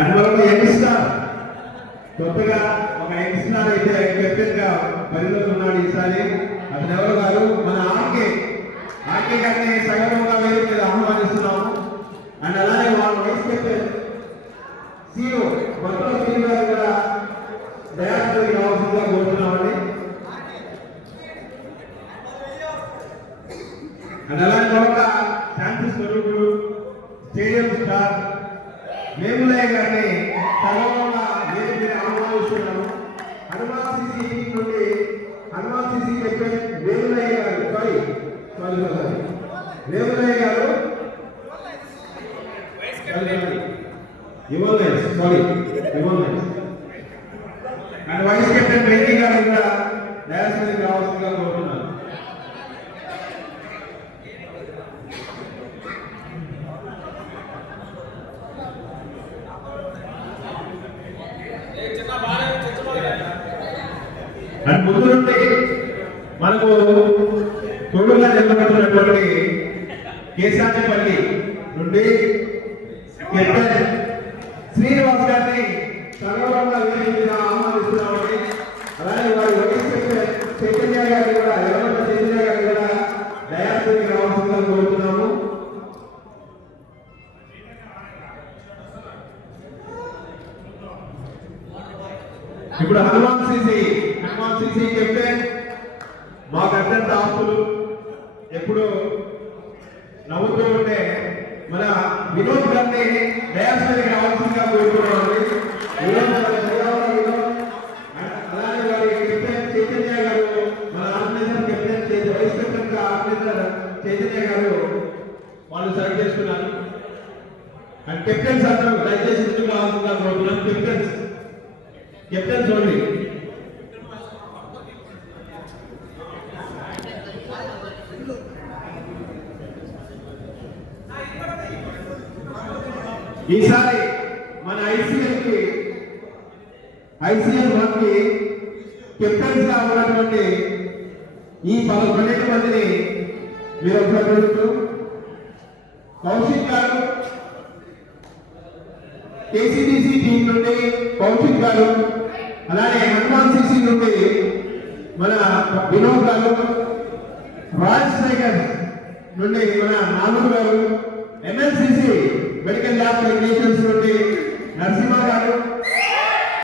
And మరొక youngster కొత్తగా ఒక యంగ్స్టర్ అయితే కెప్టెన్ గా పరిధిలో ఉన్నాడు ఈసారి. అతను ఎవరు కాదు, మన ఆర్కే గారిని సగర్వంగా వేరు మీద ఆహ్వానిస్తున్నాము. అండ్ అలానే వాళ్ళ వైస్ కెప్టెన్ సీఓ మొత్తం సీఓ గారు కూడా దయాత్మకి రావాల్సిందిగా కోరుతున్నామండి. అండ్ అలాంటి మరొక శాంతి స్వరూపుడు స్టేడియం స్టార్ వేములయ్య గారిని సగర్వంగా వేరు మీద ఆహ్వానిస్తున్నాము. హనుమాన్ సిసి నుండి హనుమాన్ సిసి కెప్టెన్ వేములయ్య గారు వేములయ్య గారు అండ్ వైస్ కెప్టెన్ వెంకీ గారు కూడా డయాస్ మీదకి రావాల్సిందిగా కోరుతున్నాను. అండ్ ముందు నుండి మనకు తోడుగా నిలబడుతున్నటువంటి కేశాచపల్లి నుండి కెప్టెన్ శ్రీనివాస్ గారిని సగర్వంగా ఆహ్వానిస్తున్నామని, అలాగే వారి వైస్ కెప్టెన్ చైతన్య గారిని కూడా ఎవరి చైతన్య గారిని కూడా దయాత్మకి రావాల్సిందిగా కోరుతున్నాము. ఇప్పుడు హనుమాన్ సిసి కెప్టెన్ మాకు అత్యంత ఆస్తులు ఎప్పుడు నవ్వుతూ ఉంటే మన వినోద్ గారిని డయాస్ మీదకి రావాల్సిందిగా కోరుతున్నామండి. అలానే వారి కెప్టెన్ చైతన్య గారు, మన ఆర్గనైజర్ కెప్టెన్ వైస్ కెప్టెన్ గా ఆర్గనైజర్ చైతన్య గారు వాళ్ళు సెలెక్ట్ చేసుకున్నారు. అండ్ కెప్టెన్స్ అందరూ దయచేసి ఎందుకు రావాల్సిందిగా కోరుతున్నాం. Captains only. ఈసారి మన ఐసీఎల్ 1 కి కెప్టెన్స్ గా ఉన్నటువంటి ఈ 12 మందిని మీరు ఒకసారి చూస్తూ, కౌశిక్ గారు కేసీడీసీ టీం నుండి కౌశిక్ గారు, అలానే హనుమాన్ సిసి నుండి మన వినోద్ గారు, రాయల్ టైగర్స్ నుండి మన నాలుగు గారు, ఎంఎల్సిసి మెడికల్ ల్యాబ్ టెక్నీషియన్స్ నుండి